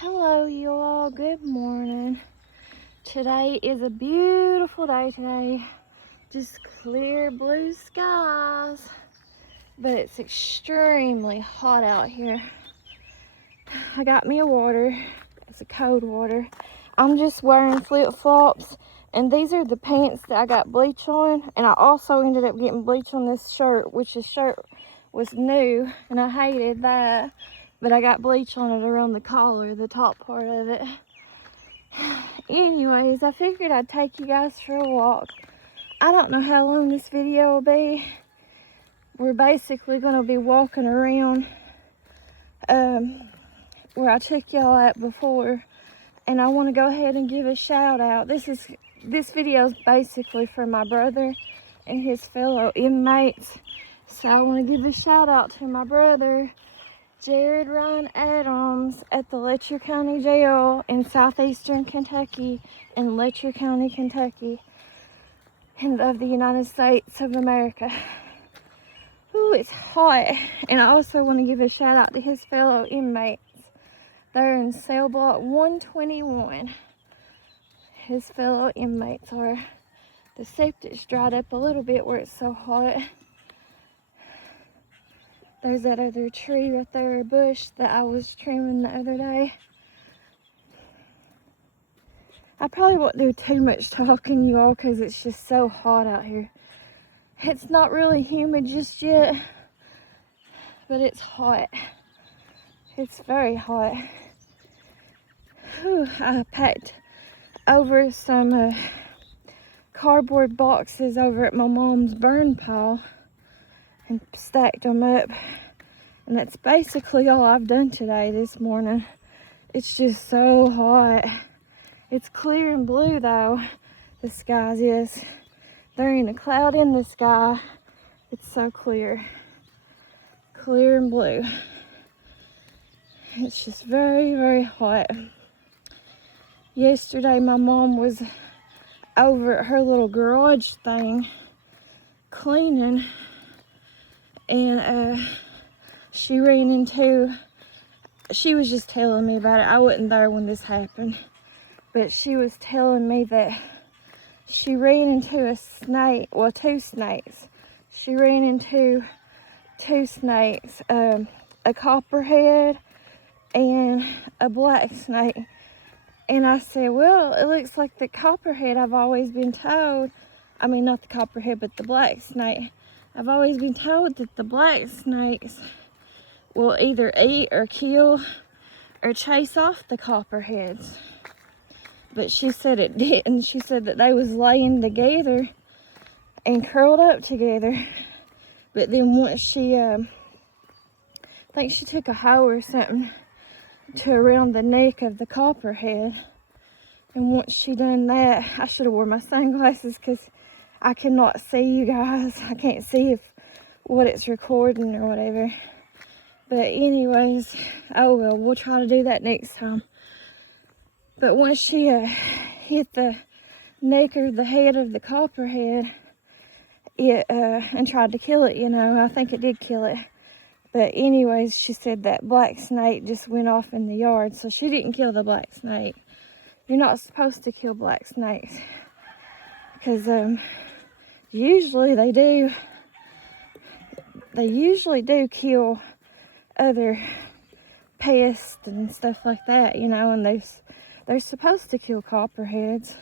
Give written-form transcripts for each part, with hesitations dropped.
Hello you all, good morning. Today is a beautiful day today. Just clear blue skies. But it's extremely hot out here. I got me a water. It's a cold water. I'm just wearing flip-flops. And these are the pants that I got bleach on. And I also ended up getting bleach on this shirt, which the shirt was new. And I hated that. But I got bleach on it around the collar, the top part of it. Anyways, I figured I'd take you guys for a walk. I don't know how long this video will be. We're basically going to be walking around where I took y'all at before. And I want to go ahead and give a shout out. This video is basically for my brother and his fellow inmates. So I want to give a shout out to my brother, Jared Ryan Adams, at the Letcher County Jail in southeastern Kentucky, in Letcher County, Kentucky, of the United States of America. Ooh, it's hot. And I also want to give a shout out to his fellow inmates. They're in cell block 121. His fellow inmates are. The septic's dried up a little bit where it's so hot. There's that other tree right there, a bush that I was trimming the other day. I probably won't do too much talking, you all, because it's just so hot out here. It's not really humid just yet, but it's hot. It's very hot. Whew, I packed over some cardboard boxes over at my mom's burn pile and stacked them up. And that's basically all I've done today, this morning. It's just so hot. It's clear and blue though, the skies is. There ain't a cloud in the sky. It's so clear. Clear and blue. It's just very, very hot. Yesterday my mom was over at her little garage thing cleaning, and she was just telling me about it. I wasn't there when this happened, but she was telling me that she ran into a snake, well, two snakes. She ran into two snakes, a copperhead and a black snake. And I said, well, it looks like the copperhead, I've always been told, I mean, not the copperhead, but the black snake. I've always been told that the black snakes will either eat or kill or chase off the copperheads. But she said it didn't. She said that they was laying together and curled up together. But then once she, I think she took a hoe or something to around the neck of the copperhead. And once she done that, I should have worn my sunglasses because I cannot see you guys. I can't see what it's recording or whatever. But anyways, oh well, we'll try to do that next time. But once she hit the neck or the head of the copperhead, and tried to kill it, you know, I think it did kill it. But anyways, she said that black snake just went off in the yard, so she didn't kill the black snake. You're not supposed to kill black snakes, because usually they do kill other pests and stuff like that, you know, and they're supposed to kill copperheads,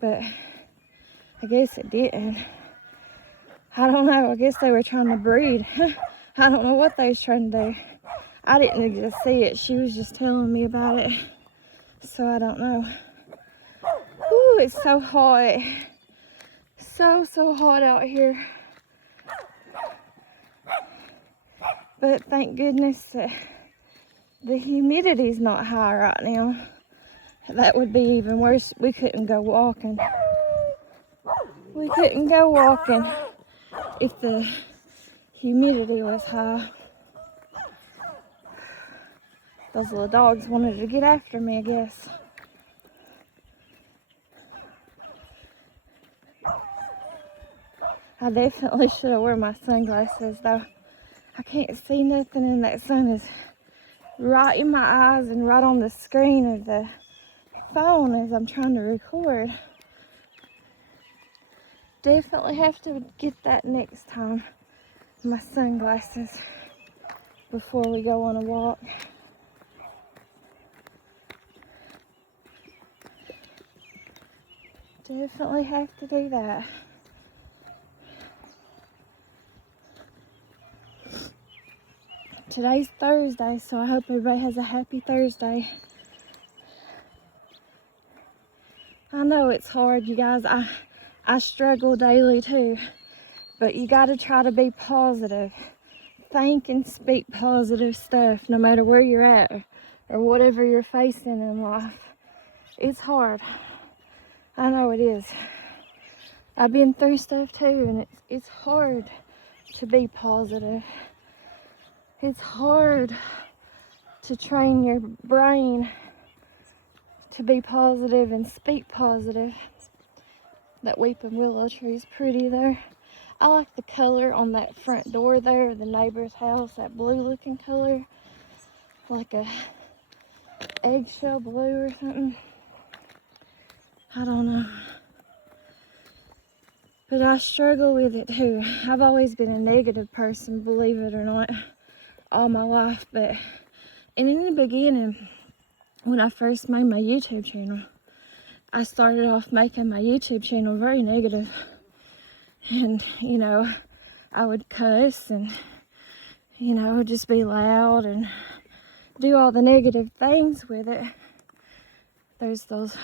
but I guess it didn't. I don't know, I guess they were trying to breed. I don't know what they was trying to do. I didn't just see it, she was just telling me about it, so I don't know. Ooh, it's so hot. So hot out here. But thank goodness that the humidity's not high right now. That would be even worse. We couldn't go walking. We couldn't go walking if the humidity was high. Those little dogs wanted to get after me, I guess. I definitely should have worn my sunglasses though. I can't see nothing and that sun is right in my eyes and right on the screen of the phone as I'm trying to record. Definitely have to get that next time. My sunglasses before we go on a walk. Definitely have to do that. Today's Thursday, so I hope everybody has a happy Thursday. I know it's hard, you guys. I struggle daily too, but you got to try to be positive. Think and speak positive stuff no matter where you're at or whatever you're facing in life. It's hard. I know it is. I've been through stuff too, and it's hard to be positive. It's hard to train your brain to be positive and speak positive. That weeping willow tree is pretty there. I like the color on that front door there, the neighbor's house, that blue looking color. Like a eggshell blue or something. I don't know. But I struggle with it too. I've always been a negative person, believe it or not, all my life. But in the beginning, when I first made my YouTube channel, I started off making my YouTube channel very negative. And, you know, I would cuss and, you know, just be loud and do all the negative things with it. There's those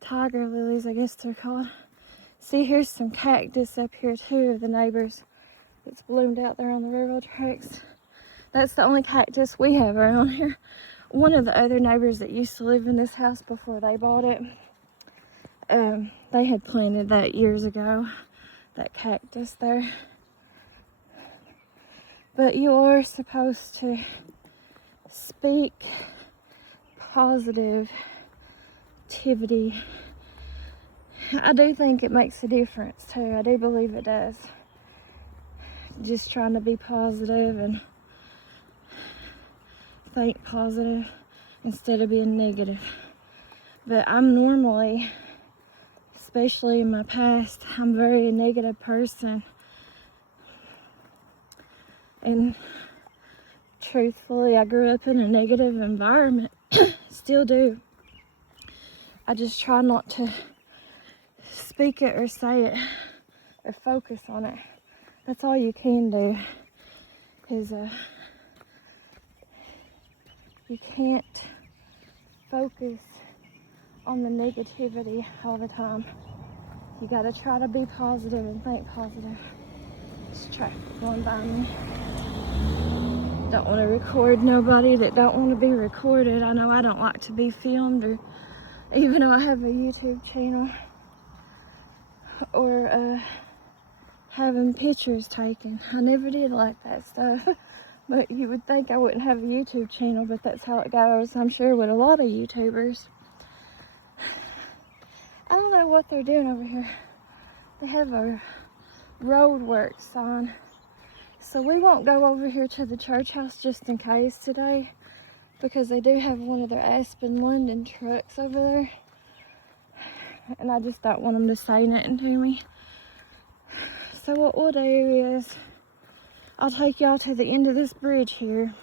tiger lilies, I guess they're called. See, here's some cactus up here too of the neighbors that's bloomed out there on the railroad tracks. That's the only cactus we have around here. One of the other neighbors that used to live in this house before they bought it, they had planted that years ago, that cactus there. But you are supposed to speak positivity. I do think it makes a difference too. I do believe it does. Just trying to be positive and think positive instead of being negative. But I'm normally, especially in my past, I'm a very negative person. And truthfully, I grew up in a negative environment. Still do. I just try not to speak it or say it or focus on it. That's all you can do, is you can't focus on the negativity all the time. You gotta try to be positive and think positive. There's traffic going by me. Don't want to record nobody that don't want to be recorded. I know I don't like to be filmed, or even though I have a YouTube channel, or having pictures taken. I never did like that stuff. But you would think I wouldn't have a YouTube channel, but that's how it goes, I'm sure, with a lot of YouTubers. I don't know what they're doing over here. They have a road work sign. So we won't go over here to the church house just in case today, because they do have one of their Aspen London trucks over there. And I just don't want them to say nothing to me. So what we'll do is, I'll take y'all to the end of this bridge here.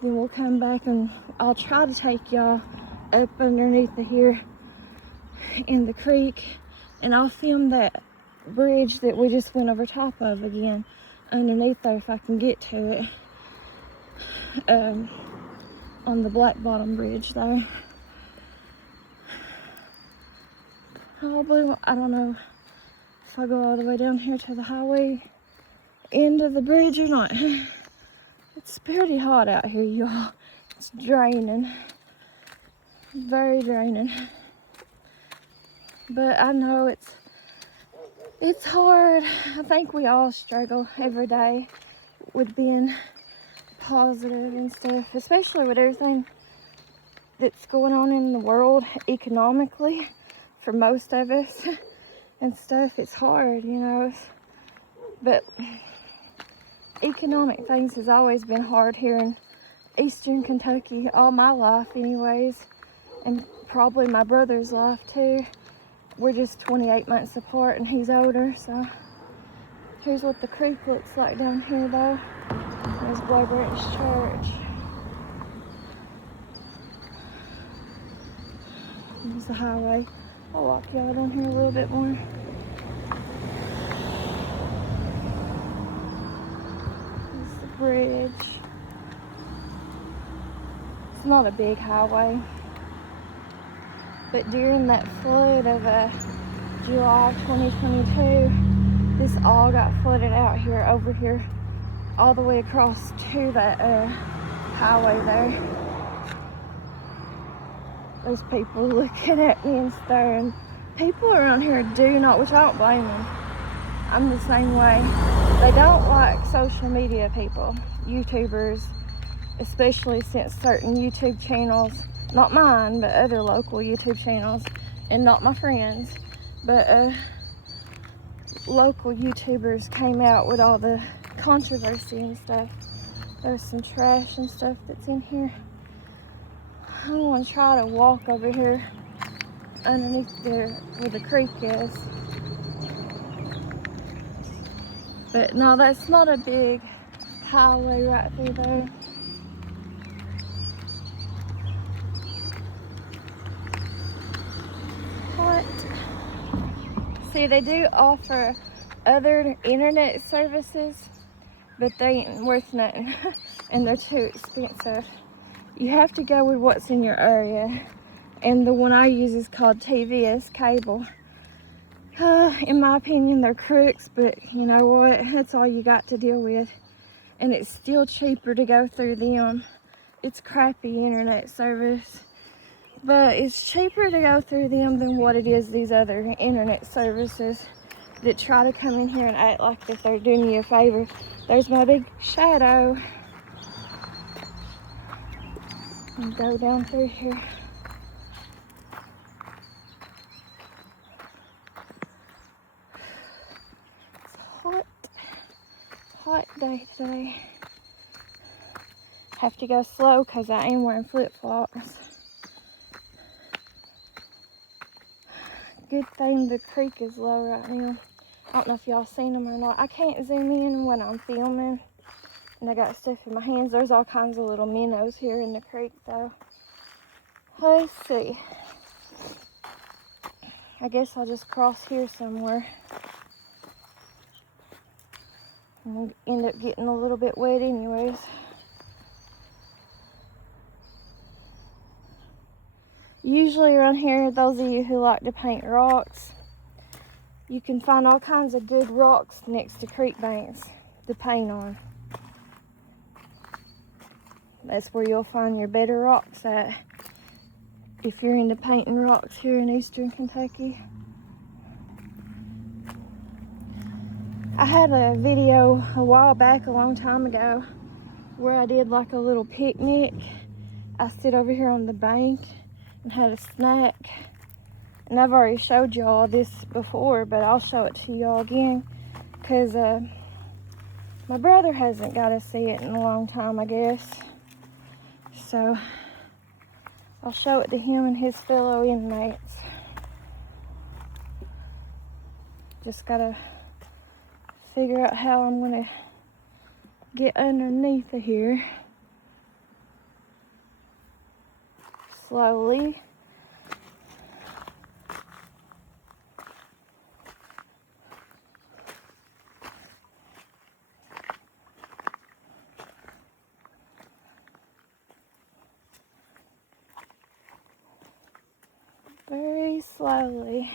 Then we'll come back and I'll try to take y'all up underneath here in the creek. And I'll film that bridge that we just went over top of again, underneath there if I can get to it. On the Black Bottom Bridge there. Probably, I don't know if I go all the way down here to the highway end of the bridge or not. It's pretty hot out here, y'all. It's draining. Very draining. But I know it's hard. I think we all struggle every day with being positive and stuff, especially with everything that's going on in the world economically for most of us and stuff. It's hard, you know. But economic things has always been hard here in Eastern Kentucky all my life anyways, and probably my brother's life too. We're just 28 months apart and he's older, so. Here's what the creek looks like down here though. There's Blow Branch Church. There's the highway. I'll walk y'all down here a little bit more. There's the bridge. It's not a big highway. But during that flood of July 2022, this all got flooded out here, over here, all the way across to that highway there. There's people looking at me and staring. People around here do not, which I don't blame them. I'm the same way. They don't like social media people, YouTubers, especially since certain YouTube channels, not mine, but other local YouTube channels, and not my friends, but local YouTubers came out with all the controversy and stuff. There's some trash and stuff that's in here. I'm gonna try to walk over here underneath there where the creek is. But no, that's not a big highway right through there. What? See, they do offer other internet services, but they ain't worth nothing and they're too expensive. You have to go with what's in your area, and the one I use is called TVS Cable. In my opinion, they're crooks, but you know what? That's all you got to deal with, and it's still cheaper to go through them. It's crappy internet service, but it's cheaper to go through them than what it is these other internet services that try to come in here and act like that they're doing you a favor. There's my big shadow. And go down through here. It's hot day today. Have to go slow because I am wearing flip-flops. Good thing the creek is low right now. I don't know if y'all seen them or not. I can't zoom in when I'm filming and I got stuff in my hands. There's all kinds of little minnows here in the creek though. Let's see. I guess I'll just cross here somewhere. And we'll end up getting a little bit wet anyways. Usually around here, those of you who like to paint rocks, you can find all kinds of good rocks next to creek banks to paint on. That's where you'll find your better rocks at if you're into painting rocks here in Eastern Kentucky. I had a video a while back, a long time ago, where I did like a little picnic. I sit over here on the bank and had a snack. And I've already showed y'all this before, but I'll show it to y'all again because my brother hasn't got to see it in a long time, I guess. So I'll show it to him and his fellow inmates. Just gotta figure out how I'm gonna get underneath of here slowly. Very slowly.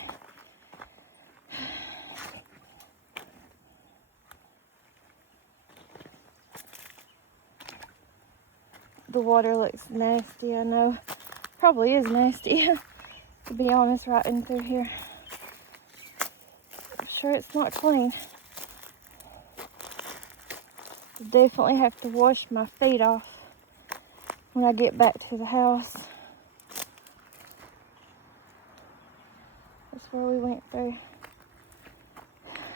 The water looks nasty, I know. Probably is nasty, to be honest, right in through here. I'm sure it's not clean. Definitely have to wash my feet off when I get back to the house. That's where we went through.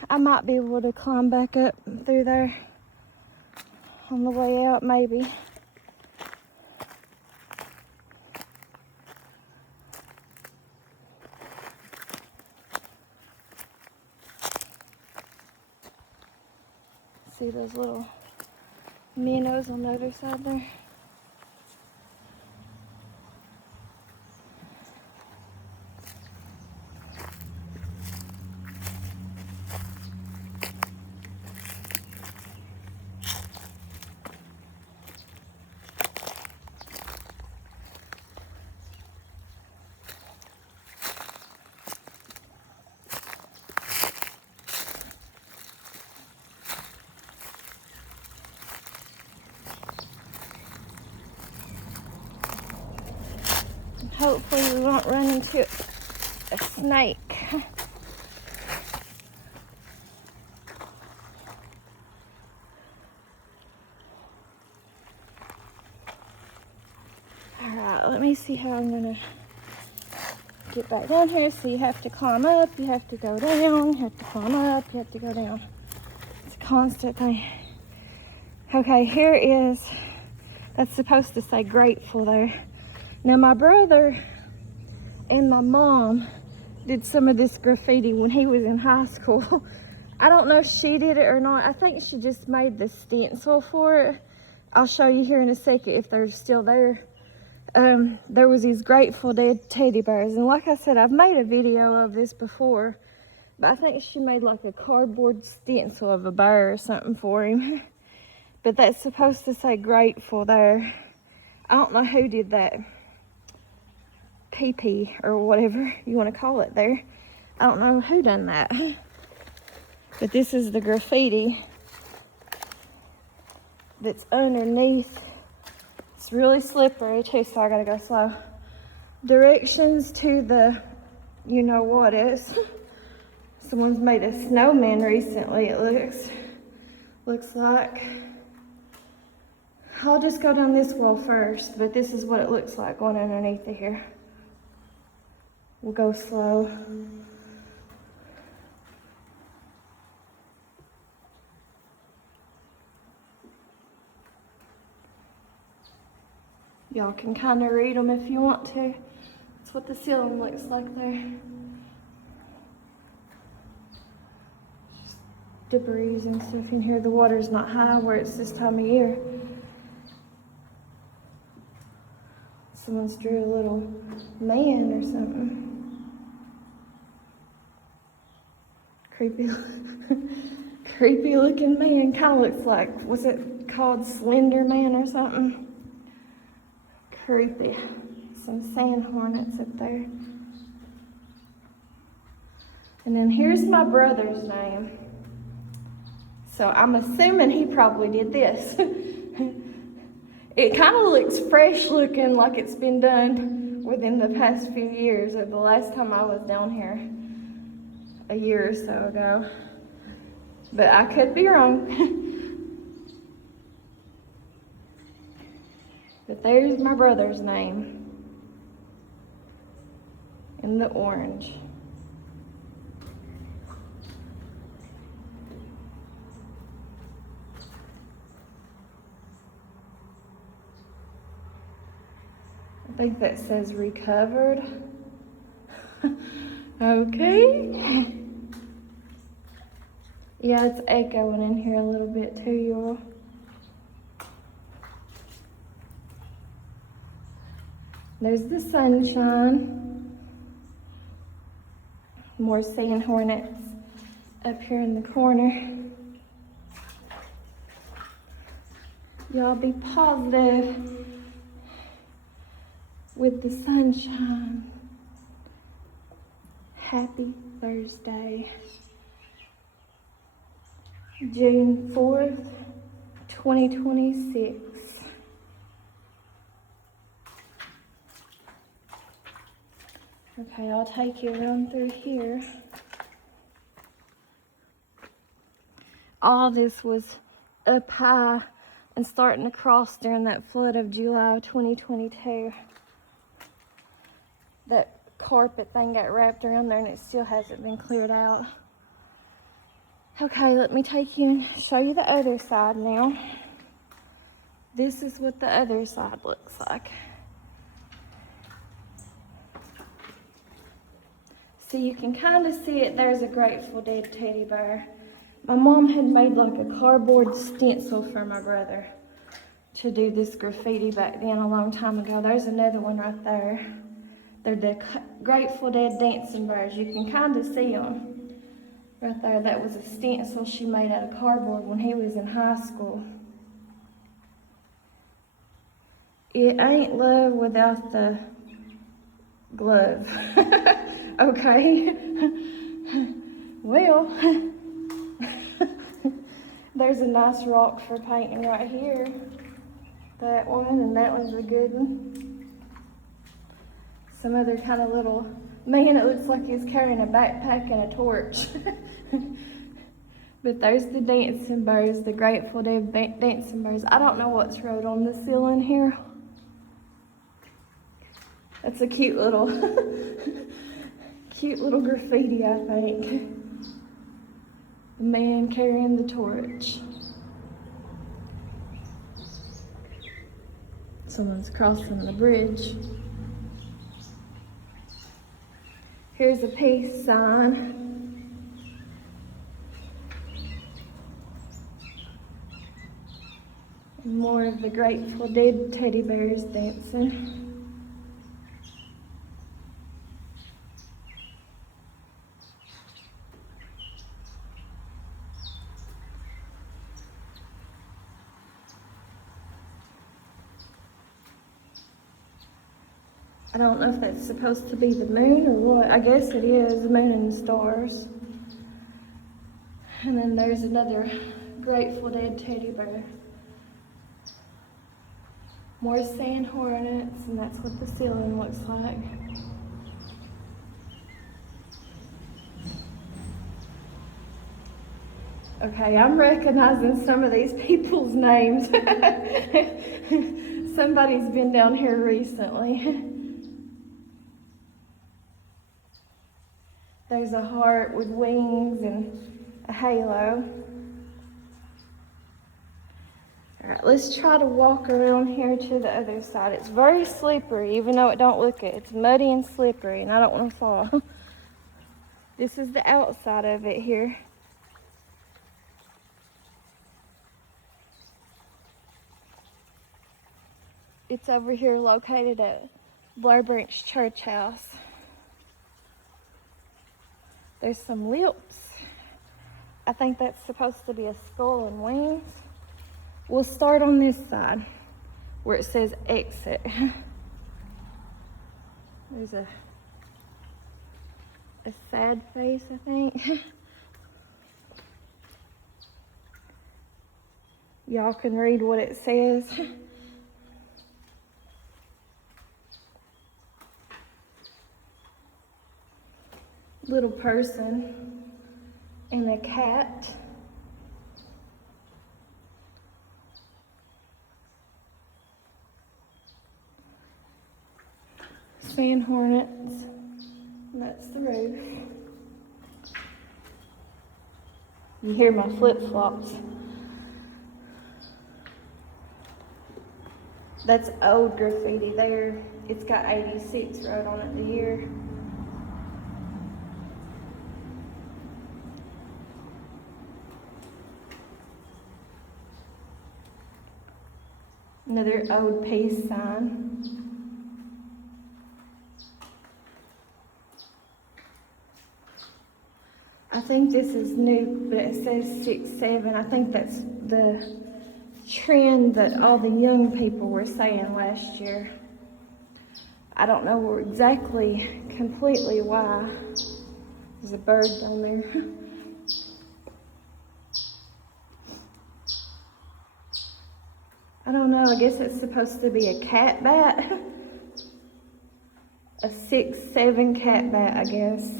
I might be able to climb back up through there on the way out, maybe. See those little minnows on the other side there? Hopefully we won't run into a snake. Alright, let me see how I'm gonna get back down here. So you have to climb up, you have to go down, you have to climb up, you have to go down. It's a constant thing. Okay, here is, that's supposed to say grateful there. Now my brother and my mom did some of this graffiti when he was in high school. I don't know if she did it or not. I think she just made the stencil for it. I'll show you here in a second if they're still there. There was these Grateful Dead teddy bears, and like I said, I've made a video of this before, but I think she made like a cardboard stencil of a bear or something for him. But that's supposed to say grateful there. I don't know who did that. PP or whatever you want to call it there. I don't know who done that. But this is the graffiti that's underneath. It's really slippery too, so I gotta go slow. Directions to the you know what is. Someone's made a snowman recently, it looks like. I'll just go down this wall first, but this is what it looks like going underneath of here. We'll go slow. Y'all can kind of read them if you want to. That's what the ceiling looks like there. Just debris and stuff in here. The water's not high where it's this time of year. Someone's drew a little man or something. Creepy looking man. Kind of looks like, was it called Slender Man or something? Creepy. Some sand hornets up there. And then here's my brother's name. So I'm assuming he probably did this. It kind of looks fresh looking, like it's been done within the past few years, or the last time I was down here a year or so ago. But I could be wrong. But there's my brother's name in the orange. I think that says recovered. Okay. Yeah, it's echoing in here a little bit too, y'all. There's the sunshine. More sand hornets up here in the corner. Y'all be positive with the sunshine. Happy Thursday. June 4th, 2026. Okay, I'll take you around through here. All this was up high and starting to cross during that flood of July 2022. That carpet thing got wrapped around there and it still hasn't been cleared out. Okay, let me take you and show you the other side now. This is what the other side looks like. So you can kind of see it. There's a Grateful Dead teddy bear. My mom had made like a cardboard stencil for my brother to do this graffiti back then a long time ago. There's another one right there. They're the Grateful Dead dancing bears. You can kind of see them right there. That was a stencil she made out of cardboard when he was in high school. It ain't love without the glove. Okay. Well, there's a nice rock for painting right here. That one, and that one's a good one. Some other kind of little man, it looks like he's carrying a backpack and a torch. But there's the dancing bears, the Grateful Dead dancing bears. I don't know what's wrote on the ceiling here. That's a cute little graffiti, I think. The man carrying the torch. Someone's crossing the bridge. Here's a peace sign. And more of the Grateful Dead teddy bears dancing. I don't know if that's supposed to be the moon or what. I guess it is, the moon and the stars. And then there's another Grateful Dead teddy bear. More sand hornets, and that's what the ceiling looks like. Okay, I'm recognizing some of these people's names. Somebody's been down here recently. There's a heart with wings and a halo. All right, let's try to walk around here to the other side. It's very slippery, even though it don't look it. It's muddy and slippery, and I don't want to fall. This is the outside of it here. It's over here located at Blair Branch Church House. There's some lips. I think that's supposed to be a skull and wings. We'll start on this side where it says exit. There's a sad face, I think. Y'all can read what it says. Little person and a cat. Sand hornets. And that's the roof. You hear my flip-flops. That's old graffiti there. It's got 86 wrote on it, the year. Another old peace sign. I think this is new, but it says 6-7. I think that's the trend that all the young people were saying last year. I don't know exactly, completely why. There's a bird down there. I don't know, I guess it's supposed to be a cat bat. A 6-7 cat bat, I guess.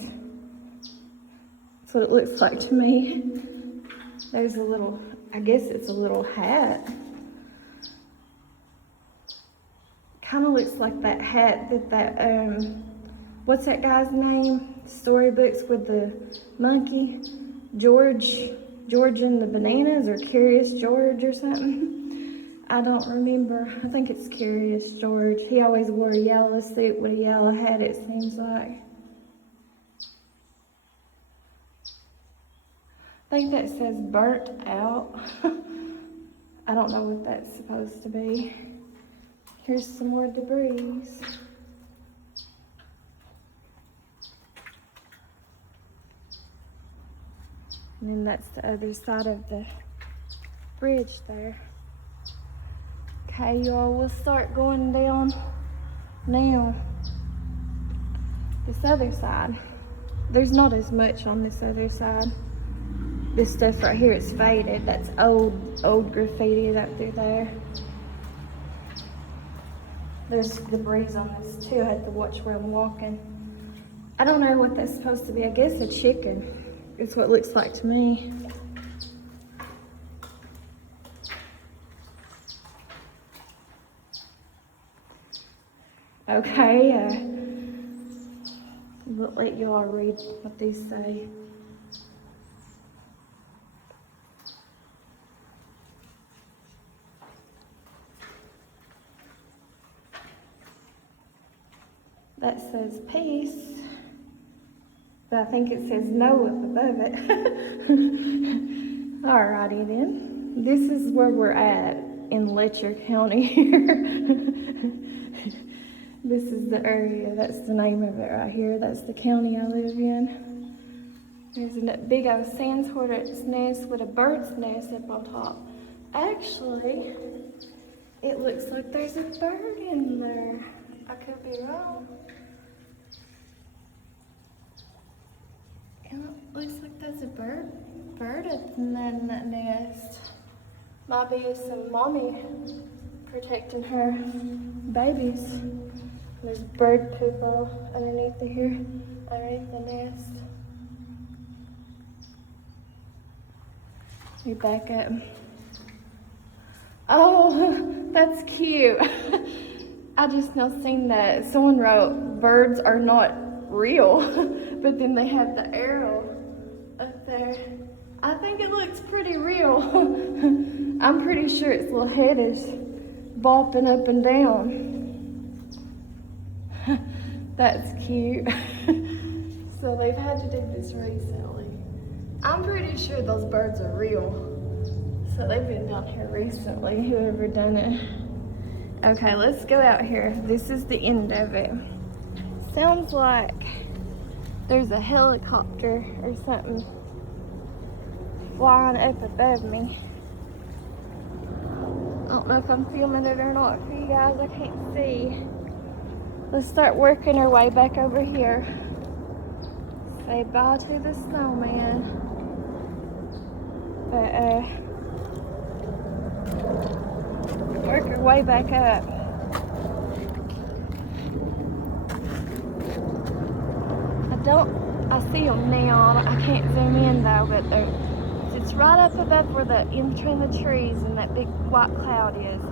That's what it looks like to me. There's a little, I guess it's a little hat. Kind of looks like that hat that what's that guy's name? Storybooks with the monkey? George and the Bananas, or Curious George or something. I don't remember. I think it's Curious George. He always wore a yellow suit with a yellow hat, it seems like. I think that says burnt out. I don't know what that's supposed to be. Here's some more debris. And then that's the other side of the bridge there. Okay, y'all, we'll start going down now. This other side. There's not as much on this other side. This stuff right here is faded. That's old graffiti up through there. There's debris on this too. I have to watch where I'm walking. I don't know what that's supposed to be. I guess a chicken. It's what it looks like to me. Okay, we'll let y'all read what these say. That says peace, but I think it says no up above it. Alrighty then. This is where we're at in Letcher County here. This is the area, that's the name of it right here. That's the county I live in. There's a big old sand tortoise nest with a bird's nest up on top. Actually, it looks like there's a bird in there. I could be wrong. It looks like there's a bird in that nest. Might be some mommy protecting her babies. There's bird poop all underneath here, underneath the nest. You back up. Oh, that's cute. I just now seen that someone wrote, birds are not real, but then they have the arrow up there. I think it looks pretty real. I'm pretty sure its little head is bopping up and down. That's cute. So they've had to do this recently. I'm pretty sure those birds are real. So they've been down here recently, whoever done it. Okay, let's go out here. This is the end of it. Sounds like there's a helicopter or something flying up above me. I don't know if I'm filming it or not for you guys. I can't see. Let's start working our way back over here. Say bye to the snowman. But work our way back up. I see them now. I can't zoom in though, but it's right up above where in between the trees and that big white cloud is.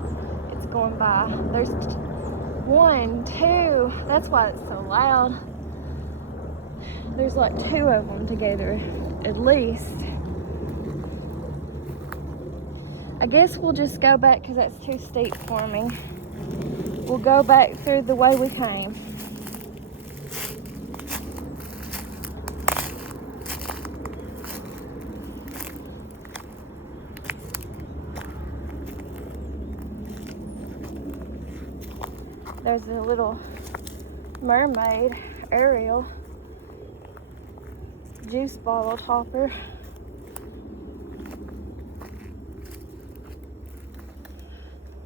It's going by. There's one, two. That's why it's so loud. There's like two of them together, at least. I guess we'll just go back because that's too steep for me. We'll go back through the way we came. There's a little mermaid, Ariel, juice bottle topper.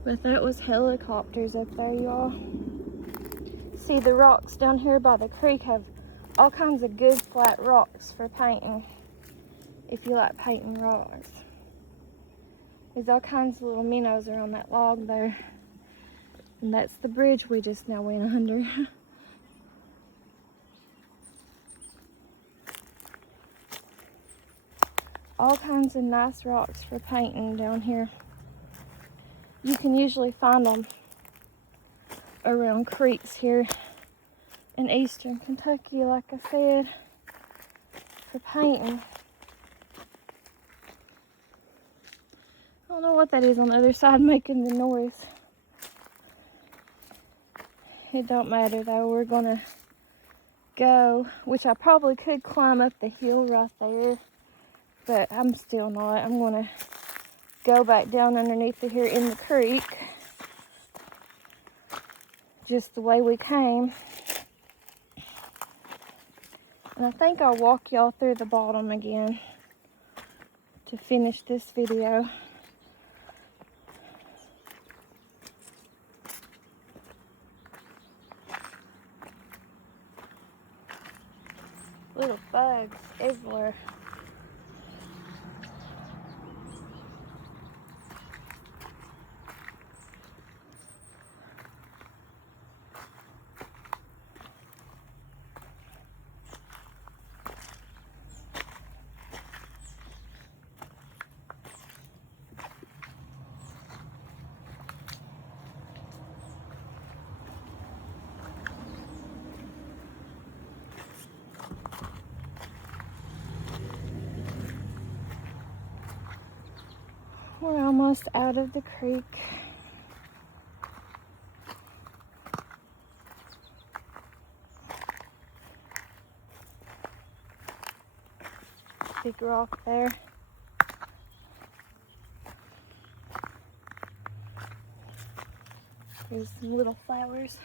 But that was helicopters up there, y'all. See, the rocks down here by the creek have all kinds of good flat rocks for painting, if you like painting rocks. There's all kinds of little minnows around that log there. And that's the bridge we just now went under. All kinds of nice rocks for painting down here. You can usually find them around creeks here in eastern Kentucky, like I said, for painting. I don't know what that is on the other side making the noise. It don't matter though, we're gonna go, which I probably could climb up the hill right there, but I'm still not. I'm going to go back down underneath here in the creek, just the way we came. And I think I'll walk y'all through the bottom again to finish this video. Little bugs everywhere. We're almost out of the creek. Big rock there. There's some little flowers.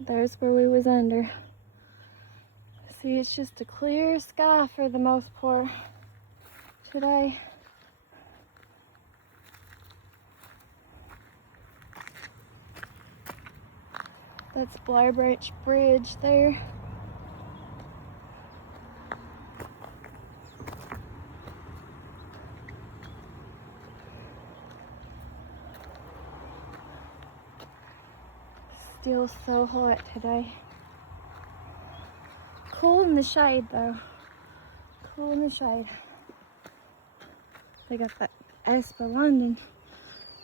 There's where we was under. See, it's just a clear sky for the most part today. That's Blair Branch Bridge there. Still so hot today. Cool in the shade though. Cool in the shade. They got that Aspa London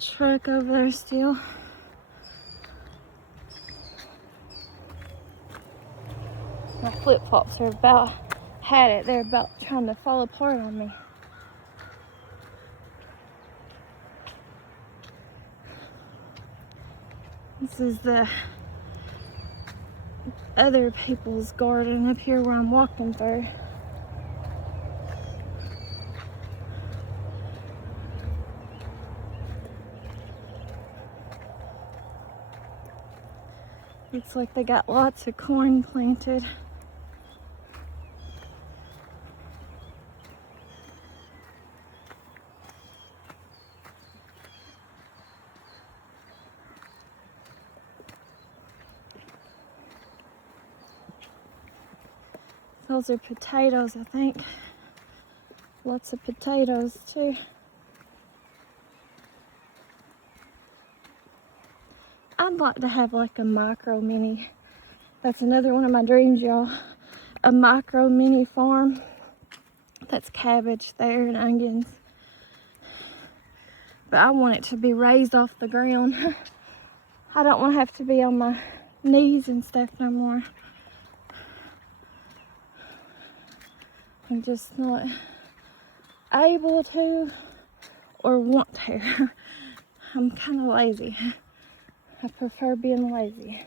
truck over there still. My flip-flops are about, had it, they're about trying to fall apart on me. This is the other people's garden up here where I'm walking through. Looks like they got lots of corn planted. Those are potatoes, I think. Lots of potatoes too. I'd like to have like a micro mini. That's another one of my dreams, y'all. A micro mini farm. That's cabbage there and onions. But I want it to be raised off the ground. I don't want to have to be on my knees and stuff no more. I'm just not able to or want to. I'm kind of lazy. I prefer being lazy.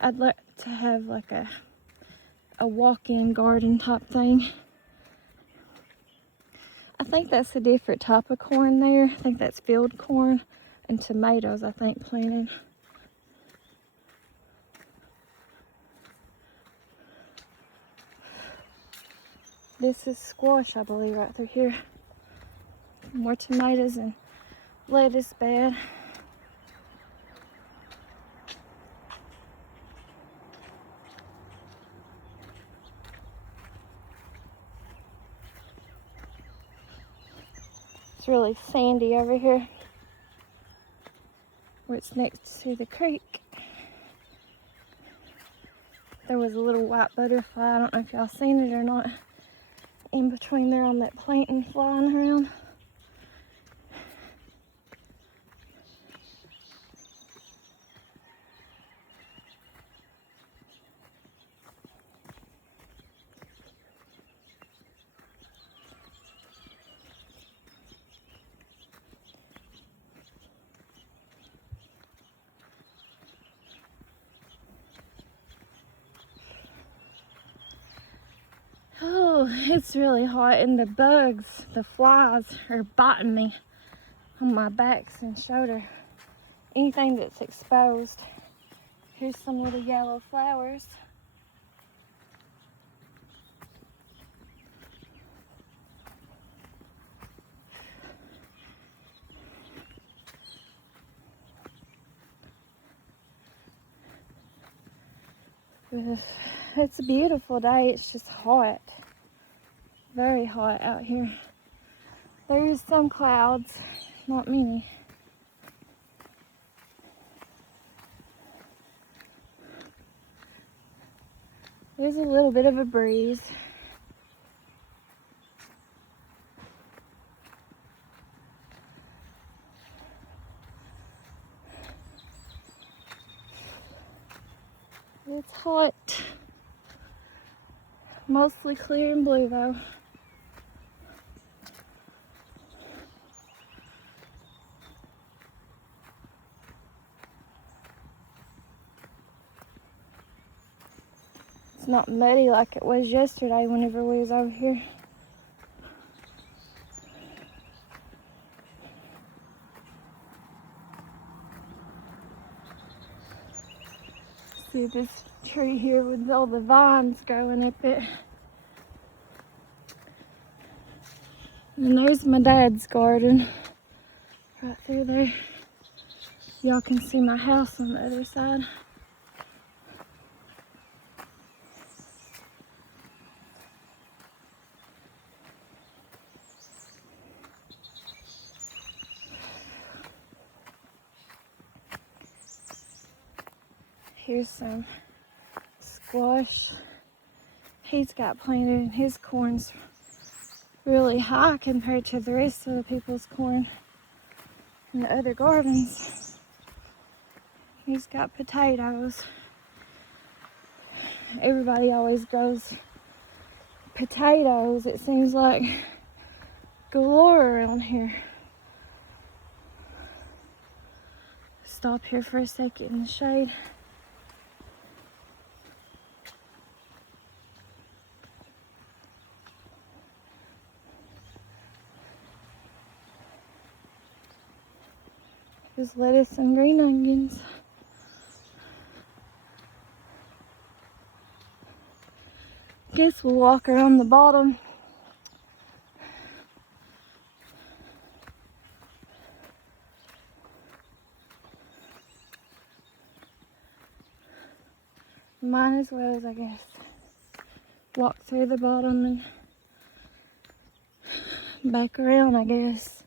I'd like to have like a walk-in garden type thing. I think that's a different type of corn there. I think that's field corn and tomatoes, I think, planted. This is squash, I believe, right through here. More tomatoes and lettuce bed. It's really sandy over here where it's next to the creek. There was a little white butterfly. I don't know if y'all seen it or not. In between there on that planting flying around. Oh, it's really hot, and the bugs, the flies are biting me on my backs and shoulder. Anything that's exposed. Here's some little yellow flowers. It's a beautiful day. It's just hot. Very hot out here. There's some clouds, not many. There's a little bit of a breeze. It's hot. Mostly clear and blue though. It's not muddy like it was yesterday whenever we was over here. See this tree here with all the vines growing up it. And there's my dad's garden right through there. Y'all can see my house on the other side. Here's some squash he's got planted, and his corn's really high compared to the rest of the people's corn in the other gardens. He's got potatoes. Everybody always grows potatoes, it seems like, galore around here. Stop here for a second in the shade. There's lettuce and green onions. Guess we'll walk around the bottom. Might as well, I guess. Walk through the bottom and back around, I guess,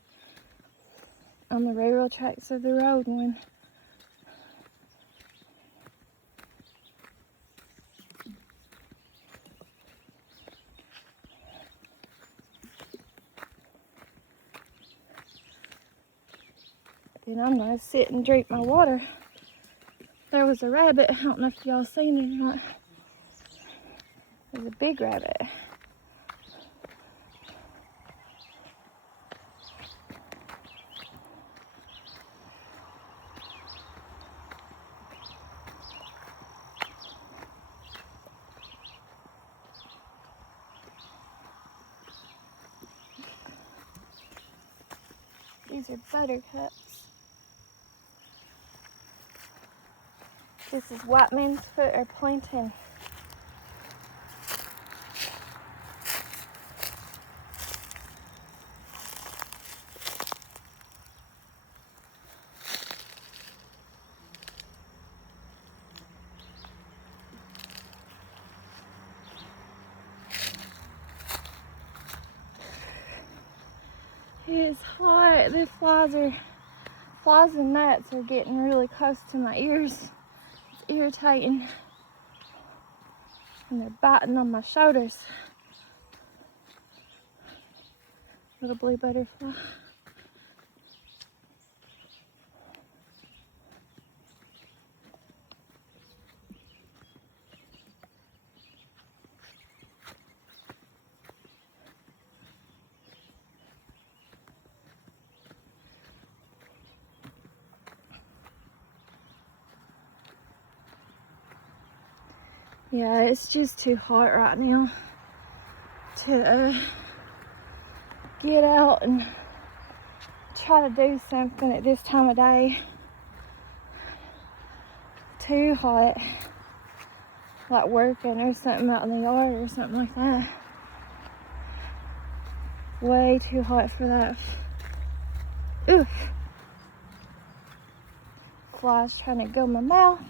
on the railroad tracks of the road one. And I'm gonna sit and drink my water. There was a rabbit. I don't know if y'all seen it or not. There's a big rabbit. These are buttercups. This is white man's foot or plantain. It is hot. The flies and gnats are getting really close to my ears. It's irritating. And they're biting on my shoulders. Little blue butterfly. Yeah, it's just too hot right now to get out and try to do something at this time of day. Too hot, like working or something out in the yard or something like that. Way too hot for that. Oof. Flies trying to go in my mouth.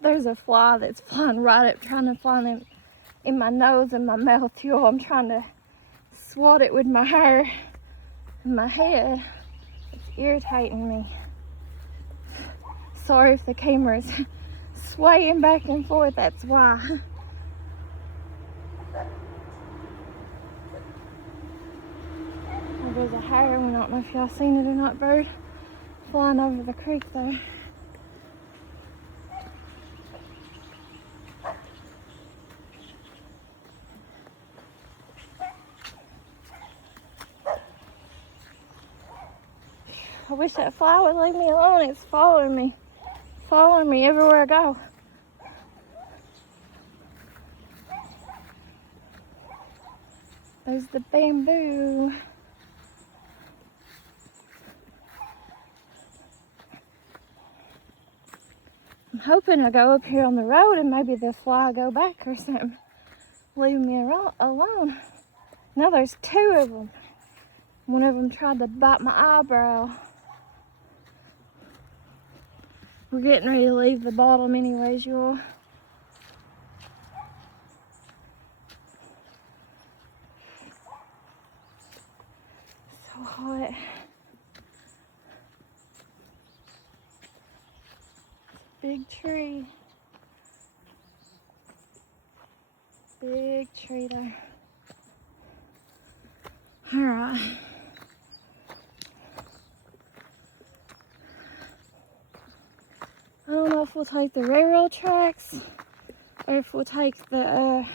There's a fly that's flying right up, trying to fly in my nose and my mouth, y'all. I'm trying to swat it with my hair and my head. It's irritating me. Sorry if the camera's swaying back and forth, that's why. There's a heron, I don't know if y'all seen it or not, bird flying over the creek there. I wish that fly would leave me alone. It's following me everywhere I go. There's the bamboo. I'm hoping I go up here on the road and maybe the fly will go back or something. Leave me alone. Now there's two of them. One of them tried to bite my eyebrow. We're getting ready to leave the bottom anyways, y'all. So hot. Big tree. Big tree there. Alright. I don't know if we'll take the railroad tracks or if we'll take the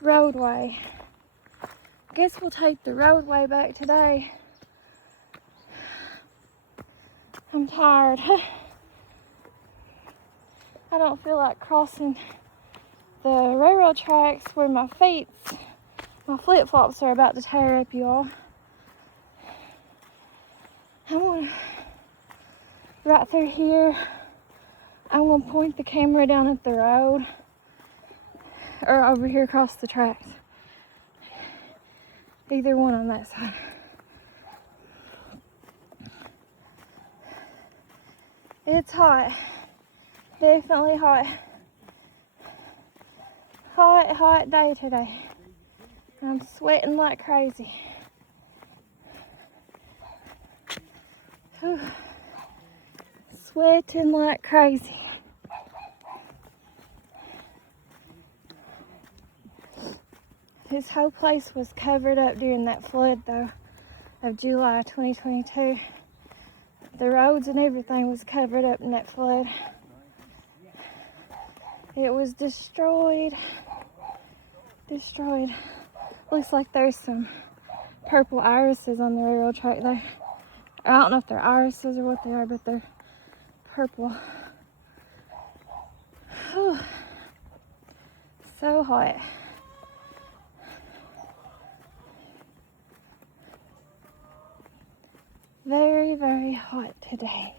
roadway. I guess we'll take the roadway back today. I'm tired. I don't feel like crossing the railroad tracks where my flip-flops are about to tear up, y'all. I'm gonna, right through here, I'm gonna point the camera down at the road or over here across the tracks. Either one on that side. It's hot. Definitely hot. Hot day today. I'm sweating like crazy. Whew. Sweating like crazy. This whole place was covered up during that flood though of July 2022. The roads and everything was covered up in that flood. It was destroyed. Looks like there's some purple irises on the railroad track there. I don't know if they're irises or what they are, but they're purple. Whew. So hot. Very, very hot today.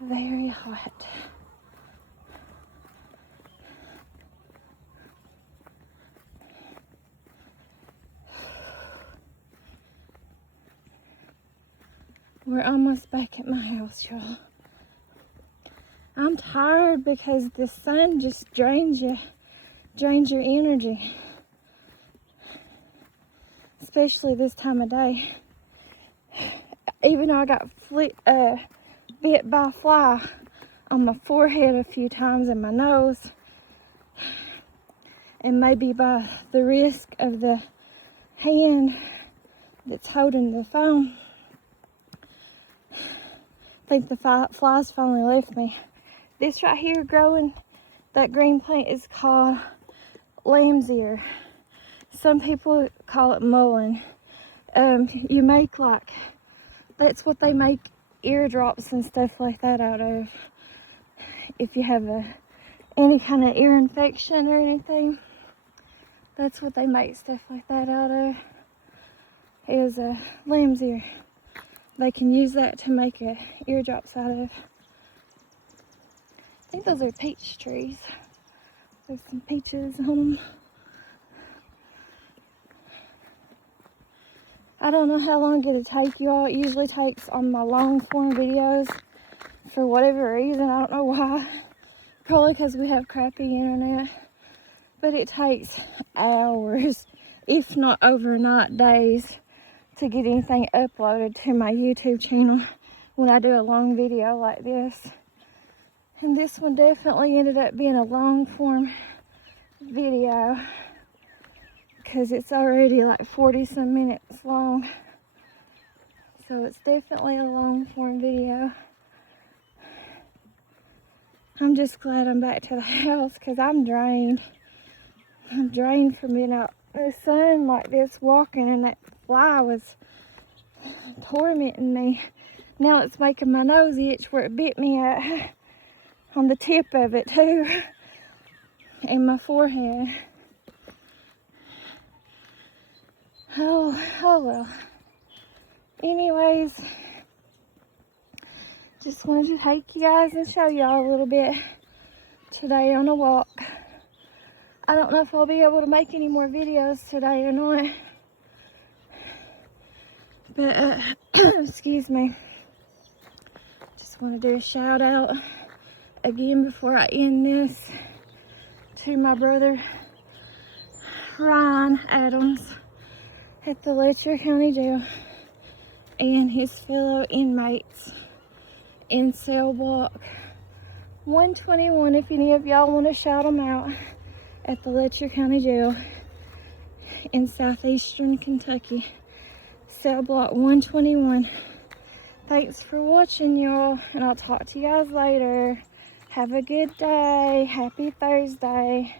Very hot. We're almost back at my house, y'all. I'm tired because the sun just drains your energy. Especially this time of day. Even though I got bit by a fly on my forehead a few times and my nose, and maybe by the risk of the hand that's holding the phone, I think the flies finally left me. This right here growing, that green plant is called lamb's ear. Some people call it mullein. You make that's what they make eardrops and stuff like that out of. If you have any kind of ear infection or anything, that's what they make stuff like that out of, is a lamb's ear. They can use that to make eardrops out of. I think those are peach trees. There's some peaches on them. I don't know how long it'll take you all. It usually takes on my long form videos for whatever reason. I don't know why. Probably because we have crappy internet. But it takes hours, if not overnight days, to get anything uploaded to my YouTube channel when I do a long video like this. And this one definitely ended up being a long form video, because it's already like 40 some minutes long. So it's definitely a long form video. I'm just glad I'm back to the house because I'm drained. I'm drained from being out in the sun like this walking, and that fly was tormenting me. Now it's making my nose itch where it bit me at, on the tip of it too, and my forehead. Oh well. Anyways, just wanted to take you guys and show y'all a little bit today on a walk. I don't know if I'll be able to make any more videos today or not. But, excuse me. Just want to do a shout out again before I end this to my brother Ryan Adams at the Letcher County Jail and his fellow inmates in cell block 121. If any of y'all want to shout them out, at the Letcher County Jail in southeastern Kentucky, cell block 121. Thanks for watching, y'all, and I'll talk to you guys later. Have a good day. Happy Thursday.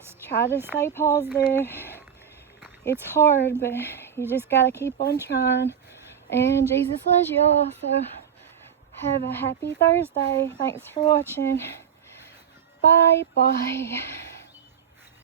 Just try to stay positive. It's hard, but you just gotta keep on trying. And Jesus loves y'all, so have a happy Thursday. Thanks for watching. Bye bye.